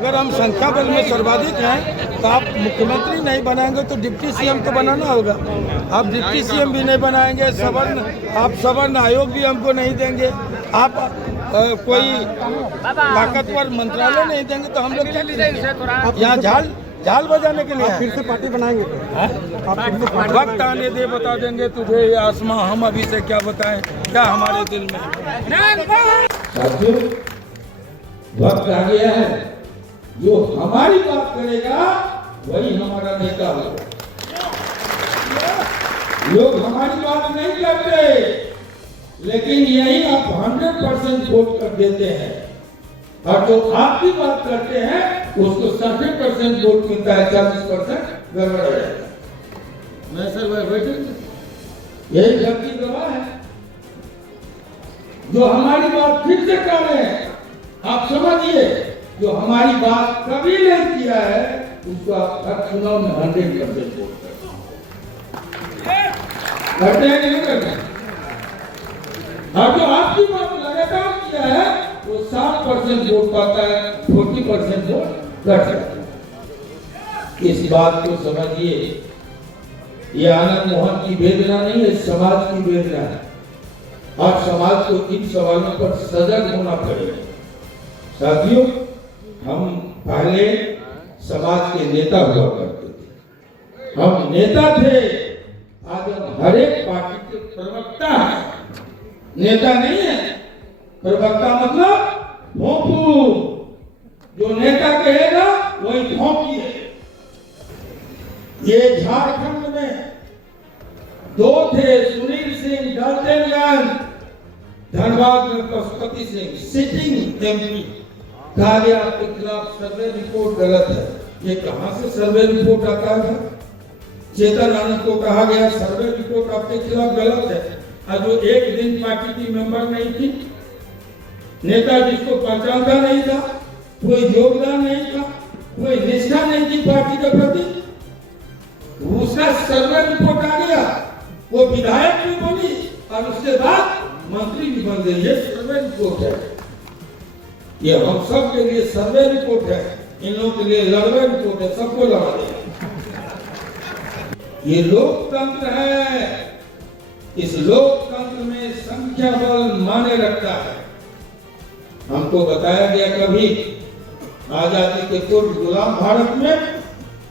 अगर हम संख्या बल में सर्वाधिक हैं तो आप मुख्यमंत्री नहीं बनाएंगे तो डिप्टी सीएम तो बनाना होगा। आप डिप्टी सीएम भी नहीं बनाएंगे, सवर्ण आयोग भी हमको नहीं देंगे, आप कोई ताकतवर मंत्रालय नहीं देंगे तो हम लोग क्या करेंगे? यहाँ झाल बजाने के लिए फिर से पार्टी बनाएंगे? वक्त आने दे बता देंगे तुझे ये आसमां, हम अभी से क्या बताएं क्या हमारे दिल में। साथियों, वक्त आ गया है, जो हमारी बात करेगा वही हमारा नेता होगा। लोग हमारी बात नहीं करते, लेकिन यही आप 100% वोट कर देते हैं, और जो आपकी बात करते हैं उसको 60% वोट मिलता है, 40% गड़बड़ हो जाता है। मैं सर भाई बैठे, यही घर की गवाह है। जो हमारी बात फिर से कर रहे हैं, आप समझिए, जो हमारी बात कभी नहीं किया है उसको आप हर चुनाव में 100% वोट करते हैं कि नहीं करते हैं? और जो आपकी बात लगातार किया है वो 60% वोट पाता है, 40% वोट कर सकता है। इस बात को समझिए, ये आनंद मोहन की वेदना नहीं है, समाज की वेदना है, और समाज को इन सवालों पर सजग होना पड़ेगा। साथियों, हम पहले समाज के नेता हुआ करते थे, हम नेता थे, आज हम हर एक पार्टी के प्रवक्ता हैं। नेता नहीं है, प्रवक्ता मतलब भोंपू, जो नेता कहेगा वही भोंपी है। ये झारखंड में दो थे, सुनील सिंह डल्टनगंज, धनबाद में पशुपति सिंह, सिटिंग एमपी। कहा गया आपके खिलाफ सर्वे रिपोर्ट गलत है। ये कहां से सर्वे रिपोर्ट आता है? चेतन आनंद को कहा गया सर्वे रिपोर्ट आपके खिलाफ गलत है, और जो एक दिन पार्टी की मेंबर नहीं थी, नेता जिसको पहचानता नहीं था, कोई योगदान नहीं था, कोई निष्ठा नहीं थी पार्टी के प्रति, उसका सर्वे रिपोर्ट आ गया, वो विधायक भी बनी और उसके बाद मंत्री भी बन गई। ये सर्वे रिपोर्ट है, ये हम सब के लिए सर्वे रिपोर्ट है, इन लोगों के लिए लड़वे रिपोर्ट है, सबको लड़ा देगा। ये लोकतंत्र है, इस लोकतंत्र में संख्या बल माने रखता है। हमको बताया गया कभी आजादी के पूर्व गुलाम भारत में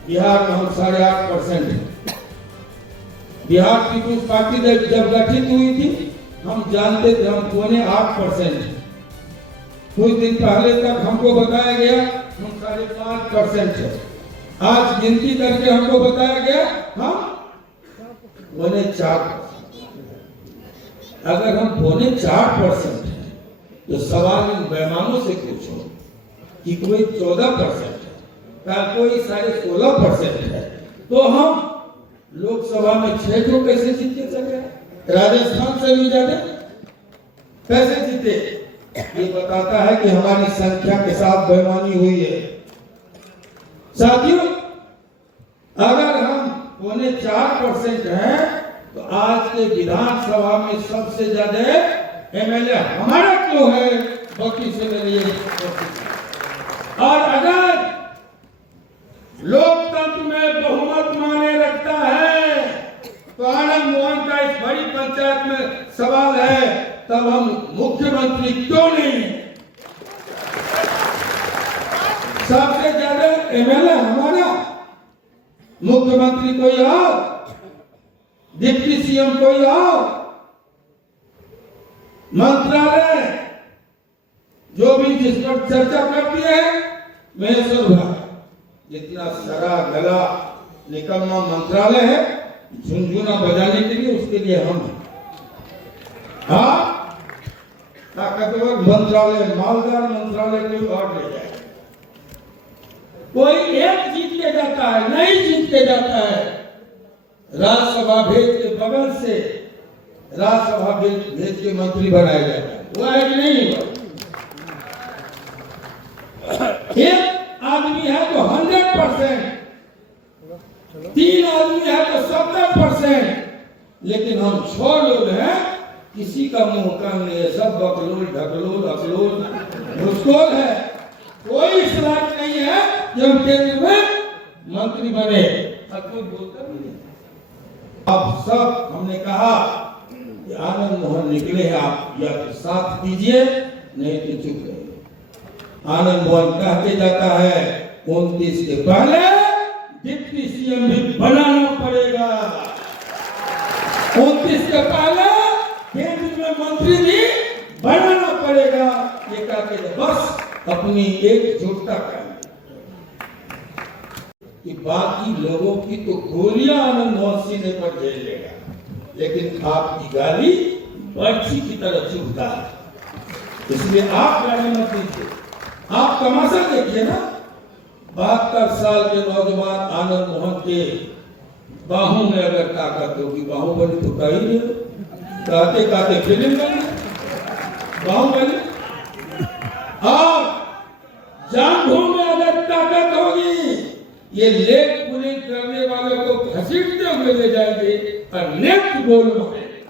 बिहार में हम 8.5% हैं। बिहार पीपुल्स पार्टी जब गठित हुई थी हम जानते थे हम 8.5% हैं। कुछ दिन पहले तक हमको बताया गया हम 5.5% हैं। आज गिनती करके हमको बताया गया हम 4%। अगर हम 4.5% हैं तो सवाल इन बेईमानों से पूछो कि कोई 14% है, कोई 16.5% है, तो हम लोकसभा में 6 तो कैसे जीत के चले? राजस्थान से भी ज्यादा कैसे जीते? ये बताता है कि हमारी संख्या के साथ बेईमानी हुई है। साथियों, अगर हम 4.5% हैं तो आज के विधानसभा में सबसे ज्यादा एमएलए हमारा क्यों है? बाकी से मेरे। और अगर लोकतंत्र में बहुमत माने रखता है तो आनंद मोहन का इस बड़ी पंचायत में सवाल है, तब हम मुख्यमंत्री क्यों नहीं है? सबसे ज्यादा एमएलए हमारा, मुख्यमंत्री कोई और, डिप्टी सीएम कोई और, मंत्रालय जो भी जिस पर चर्चा करती है महेश्वर भाई, इतना सरा गला निकम्मा मंत्रालय है झुनझुना बजाने के लिए, उसके लिए हम ताकतवर मंत्रालय, मालदार मंत्रालय कोई और ले जाए। कोई एक जीत के जाता है, नहीं जीत के जाता है। राज्यसभा भेज के बगल से राज्यसभा भेज के मंत्री बनाया जाता है, वो है कि नहीं? एक आदमी है तो 100%, 3 आदमी है तो 70%, लेकिन हम 6 लोग हैं, किसी का मुंह कान नहीं है, सब बकलोल ढकलोल अकलोल घुसखोर है। कोई इस लायक नहीं है कि हम केंद्र में मंत्री बने। और कोई बोलता नहीं। आप सब हमने कहा कि आनंद मोहन निकले हैं, आप या तो साथ दीजिए नहीं तो चुप रहिए। आनंद मोहन कह के जाता है 29 के पहले डिप्टी सीएम भी बनाना पड़ेगा, 29 के पहले केंद्र में मंत्री भी बनाना पड़ेगा। ये कह के बस अपनी एकजुटता कर कि बाकी लोगों की तो गोलियां आनंद मोहन सीने पर झेल लेगा, लेकिन आपकी गाली पर्ची की तरह चुभता है। इसलिए आप गाली मत दीजिए। आप तमाशा देखिए ना, 72 साल के नौजवान आनंद मोहन के बाहों में अगर ताकत होगी, बाहुबली तो कही नहीं, कहते कहते फिल्म बनी बाहुबली। और जांघों में अगर ताकत होगी, ये लेख पुलिस करने वालों को घसीटते हुए ले जाएंगे और नेक्स्ट गोल मारेंगे।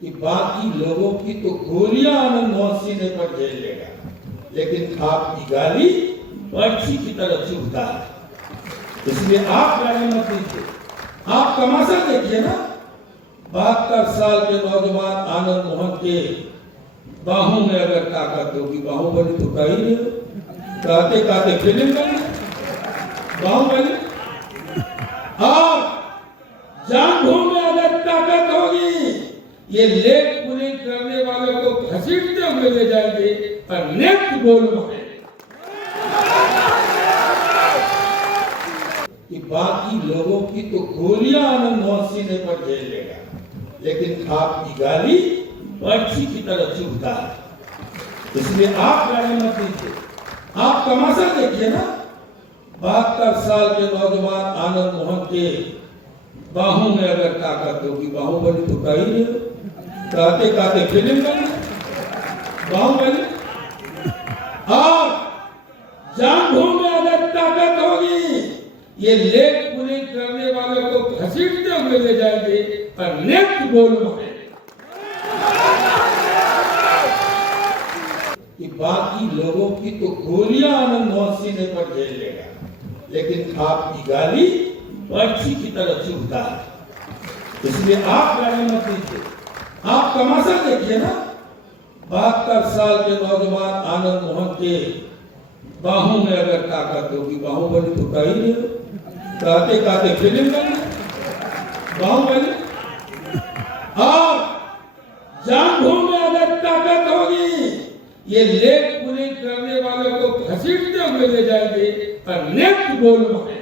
कि बाकी लोगों की तो गोलियां आनंद मोहन सीने पर झेल लेगा, लेकिन आपकी गाली पर्ची की तरह चुभता है। इसलिए आप गाली मत दीजिए। आप तमाशा देखिए ना, 72 साल के नौजवान आनंद मोहन के बाहों में अगर ताकत होगी, बाहुबली तो कही नहीं, कहते कहते फिल्म बनी बाहुबली। और जांघों में अगर ताकत होगी, ये लेख पुलिस करने वालों को घसीटते हुए ले जाएंगे और नेक्स्ट गोल मारेंगे। कि बाकी लोगों की तो गोलियां आनंद मोहन सीने पर झेल लेगा, लेकिन आपकी गाली पर्ची की तरह चुभता है। इसलिए आप गाली मत दीजिए। आप तमाशा देखिए ना, 72 साल के नौजवान आनंद मोहन के बाहों में अगर ताकत होगी, बाहुबली तो कही नहीं, कहते कहते फिल्म बनी बाहुबली। और जांघों में अगर ताकत होगी, ये लेख पुलिस करने वालों को घसीटते हुए ले जाएंगे और नेक्स्ट गोल मारेंगे। कि बाकी लोगों की तो गोलियां आनंद मोहन सीने पर झेल लेगा, लेकिन आपकी गाली पर्ची की तरह चुभता है। इसलिए आप गाली मत दीजिए। आप तमाशा देखिए ना, 72 साल के नौजवान आनंद मोहन के बाहों में अगर ताकत होगी, बाहुबली तो कही नहीं, कहते कहते फिल्म बनी बाहुबली। और जांघों में अगर ताकत होगी, ये लेख पुलिस करने वालों को घसीटते हुए ले जाएंगे और नेक्स्ट गोल मारेंगे।